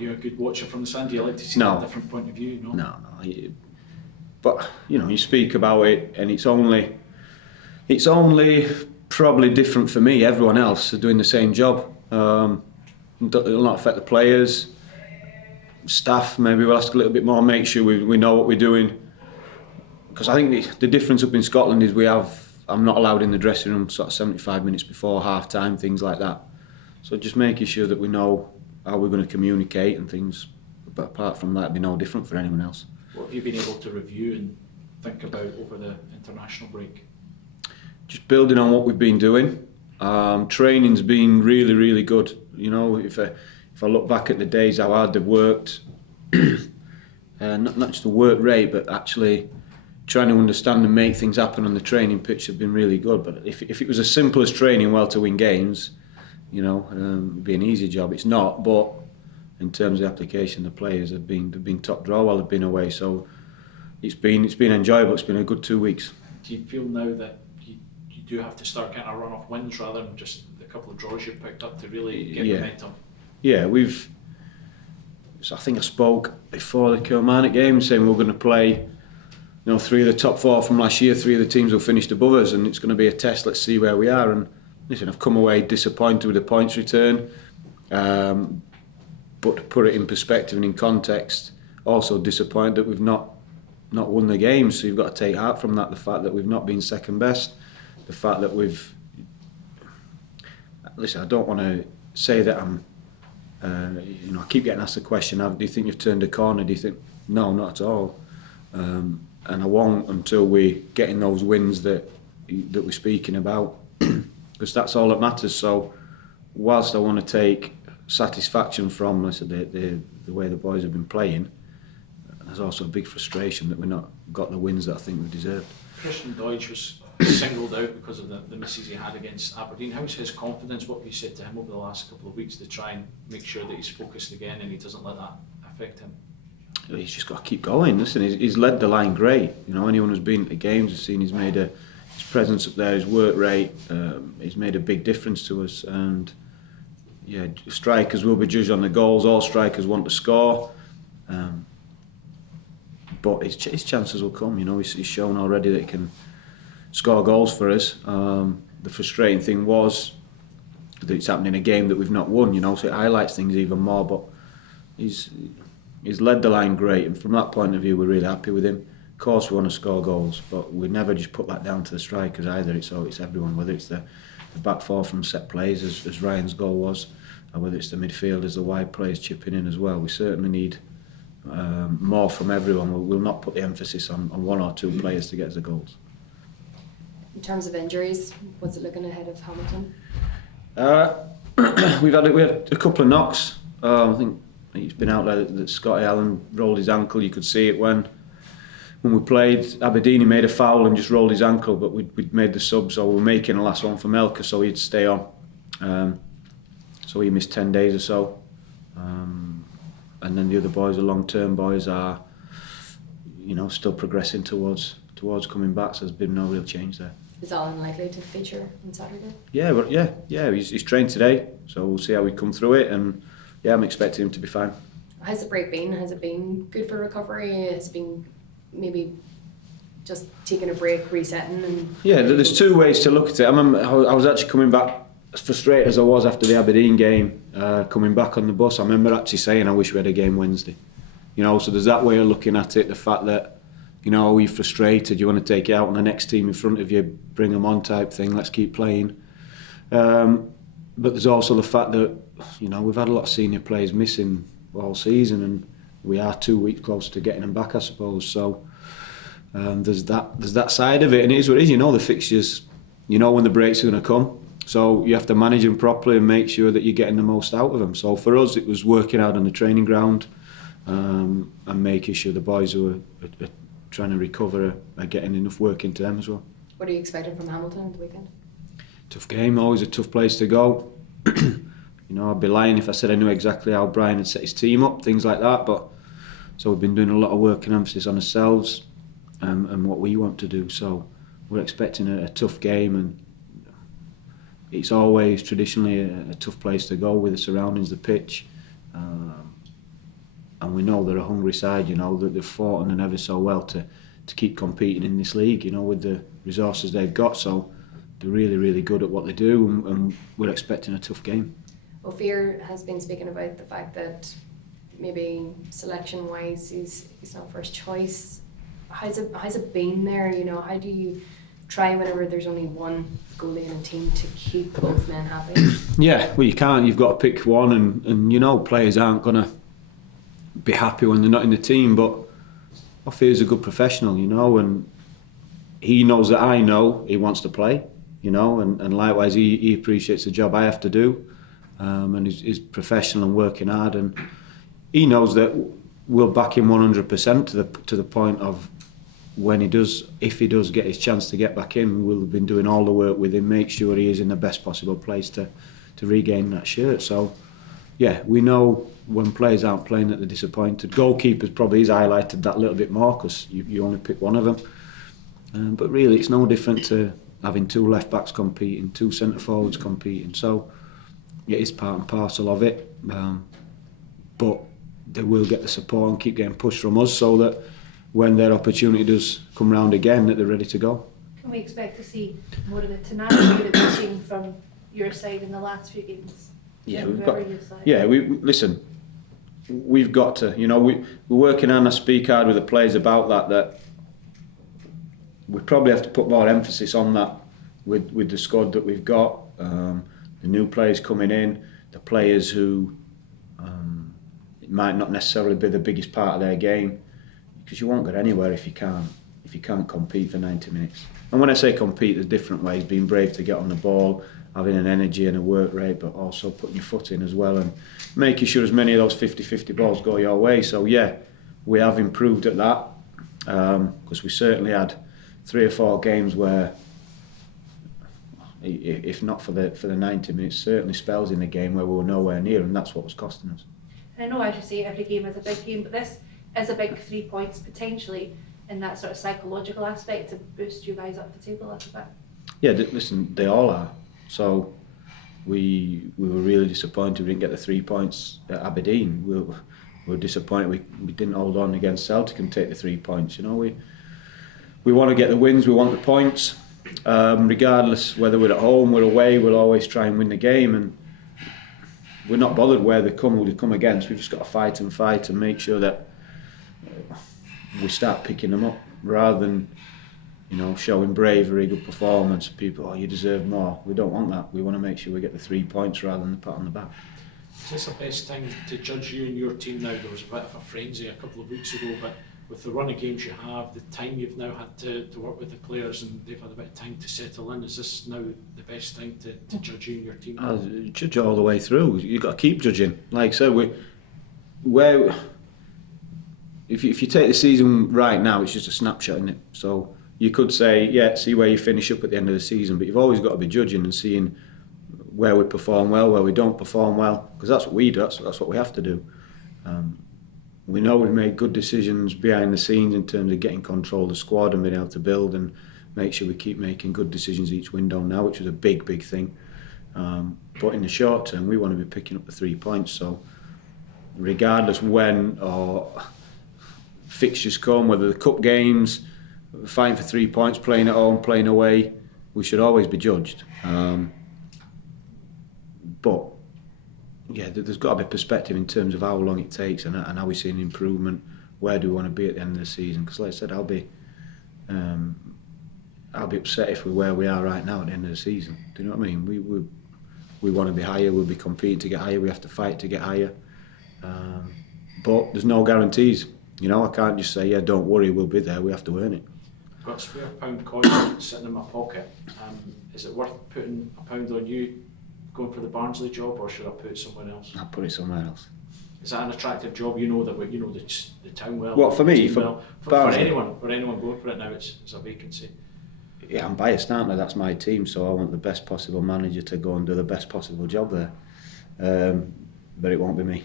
you a good watcher from the stand? Do you like to see a different point of view? No. But you speak about it, and it's only probably different for me. Everyone else are doing the same job. It'll not affect the players, staff. Maybe we'll ask a little bit more, make sure we know what we're doing. Because I think the difference up in Scotland is I'm not allowed in the dressing room sort of 75 minutes before half time, things like that. So just making sure that we know how we're going to communicate and things. But apart from that, it'd be no different for anyone else. What have you been able to review and think about over the international break? Just building on what we've been doing. Training's been really, really good. If I look back at the days how hard they've worked, not just the work rate, but actually trying to understand and make things happen on the training pitch have been really good. But if it was as simple as training well to win games, it'd be an easy job. It's not, but in terms of application, the players they've been top draw while they've been away. So it's been enjoyable. It's been a good 2 weeks. Do you feel now that you do have to start getting a run off wins rather than just the couple of draws you've picked up to really get momentum? Yeah, I think I spoke before the Kilmarnock game saying we're going to play 3 of the top 4 from last year, 3 of the teams who finished above us, and it's going to be a test. Let's see where we are. And listen, I've come away disappointed with the points return, but to put it in perspective and in context, also disappointed that we've not won the game. So you've got to take heart from that. The fact that we've not been second best, the fact that listen, I don't want to say that I'm. I keep getting asked the question: do you think you've turned a corner? Do you think? No, not at all. And I won't until we get in those wins that we're speaking about, because that's all that matters. So, whilst I want to take satisfaction from the way the boys have been playing, there's also a big frustration that we've not got the wins that I think we deserved. Christian Deutsch was singled out because of the misses he had against Aberdeen. How's his confidence? What have you said to him over the last couple of weeks to try and make sure that he's focused again and he doesn't let that affect him? He's just got to keep going. Listen, he's led the line great. Anyone who's been at the games has seen he's made his presence up there, his work rate. He's made a big difference to us. And yeah, strikers will be judged on the goals. All strikers want to score, but his chances will come. He's shown already that he can score goals for us. The frustrating thing was that it's happening in a game that we've not won. So it highlights things even more. But He's led the line great, and from that point of view, we're really happy with him. Of course, we want to score goals, but we never just put that down to the strikers either. It's everyone, whether it's the back 4 from set plays, as Ryan's goal was, or whether it's the midfielders, the wide players chipping in as well. We certainly need more from everyone. We'll not put the emphasis on 1 or 2 players to get us the goals. In terms of injuries, what's it looking ahead of Hamilton? We had a couple of knocks. I think he's been out there that Scotty Allen rolled his ankle. You could see it when we played Aberdeen. He made a foul and just rolled his ankle, but we'd made the sub, so we were making the last one for Melker, so he'd stay on. So he missed 10 days or so. And then the other boys, the long-term boys, are still progressing towards coming back, so there's been no real change there. Is Allen likely to feature on Saturday? Yeah. He's trained today, so we'll see how we come through it, and yeah, I'm expecting him to be fine. How's the break been? Has it been good for recovery? Has it been maybe just taking a break, resetting? Yeah, there's 2 ways to look at it. I remember I was actually coming back as frustrated as I was after the Aberdeen game, coming back on the bus. I remember actually saying I wish we had a game Wednesday. So there's that way of looking at it, the fact that, are you frustrated, you want to take it out on the next team in front of you, bring them on type thing, let's keep playing. But there's also the fact that, we've had a lot of senior players missing all season, and we are 2 weeks closer to getting them back, I suppose. So there's that side of it, and it is what it is. The fixtures, when the breaks are going to come. So you have to manage them properly and make sure that you're getting the most out of them. So for us, it was working out on the training ground and making sure the boys who are trying to recover are getting enough work into them as well. What are you expecting from Hamilton at the weekend? Tough game, always a tough place to go. I'd be lying if I said I knew exactly how Brian had set his team up, things like that. But so we've been doing a lot of work and emphasis on ourselves and what we want to do. So we're expecting a tough game, and it's always traditionally a tough place to go with the surroundings, the pitch. and we know they're a hungry side, you know, that they've fought and done ever so well to keep competing in this league, you know, with the resources they've got. So they're really, really good at what they do, and we're expecting a tough game. Well, Fear has been speaking about the fact that maybe selection-wise he's not first choice. How's it been there? You know, how do you try whenever there's only one goalie in a team to keep both men happy? Yeah, well, you can't. You've got to pick one, and you know, players aren't going to be happy when they're not in the team. But Fear's a good professional, you know, and he knows that I know he wants to play, you know, and likewise he appreciates the job I have to do, and he's professional and working hard, and he knows that we'll back him 100% to the point of when if he does get his chance to get back in, we'll have been doing all the work with him, make sure he is in the best possible place to regain that shirt. So yeah, we know when players aren't playing that they're disappointed. Goalkeepers probably is highlighted that a little bit more because you only pick one of them. But really, it's no different to having two left backs competing, two centre forwards competing. So yeah, it's part and parcel of it. But they will get the support and keep getting pushed from us, so that when their opportunity does come round again, that they're ready to go. Can we expect to see more of the tenacity that we've seen from your side in the last few games? Yeah, we've got. Yeah, listen. We've got to. You know, we're working on. I speak hard with the players about that we probably have to put more emphasis on that with the squad that we've got. The new players coming in, the players who it might not necessarily be the biggest part of their game, because you won't get anywhere if you can't compete for 90 minutes. And when I say compete, there's different ways: being brave to get on the ball, having an energy and a work rate, but also putting your foot in as well and making sure as many of those 50-50 balls go your way. So yeah, we have improved at that, because we certainly had 3 or 4 games where, if not for the 90 minutes, certainly spells in the game where we were nowhere near, and that's what was costing us. And I know, as you say, every game is a big game, but this is a big 3 points potentially in that sort of psychological aspect to boost you guys up the table a little bit. Yeah, listen, they all are. So we were really disappointed we didn't get the 3 points at Aberdeen. We were disappointed we didn't hold on against Celtic and take the 3 points. You know, we want to get the wins, we want the points. Regardless whether we're at home, we're away, we'll always try and win the game, and we're not bothered where they come, who they come against. We've just got to fight and make sure that we start picking them up, rather than, you know, showing bravery, good performance. People, you deserve more. We don't want that. We want to make sure we get the 3 points rather than the pat on the back. Is this the best time to judge you and your team now? There was a bit of a frenzy a couple of weeks ago, but with the run of games you have, the time you've now had to work with the players and they've had a bit of time to settle in, is this now the best time to judge you and your team? I'll judge all the way through. You've got to keep judging. Like I said, if you take the season right now, it's just a snapshot, isn't it? So you could say, yeah, see where you finish up at the end of the season, but you've always got to be judging and seeing where we perform well, where we don't perform well, because that's what we do, that's what we have to do. We know we've made good decisions behind the scenes in terms of getting control of the squad and being able to build and make sure we keep making good decisions each window now, which was a big thing. But in the short term, we want to be picking up the 3 points. So regardless when or fixtures come, whether the cup games, fighting for 3 points, playing at home, playing away, we should always be judged. But yeah, there's got to be perspective in terms of how long it takes and how we see an improvement. Where do we want to be at the end of the season? Because like I said, I'll be upset if we're where we are right now at the end of the season. Do you know what I mean? We want to be higher. We'll be competing to get higher. We have to fight to get higher. But there's no guarantees. You know, I can't just say, yeah, don't worry, we'll be there. We have to earn it. I've got a spare £1 coin sitting in my pocket. Is it worth putting £1 on you going for the Barnsley job, or should I put it somewhere else? I'll put it somewhere else. Is that an attractive job? You know the town well. What, for me? For anyone going for it now, it's a vacancy. Yeah, I'm biased, aren't I? That's my team, so I want the best possible manager to go and do the best possible job there. But it won't be me.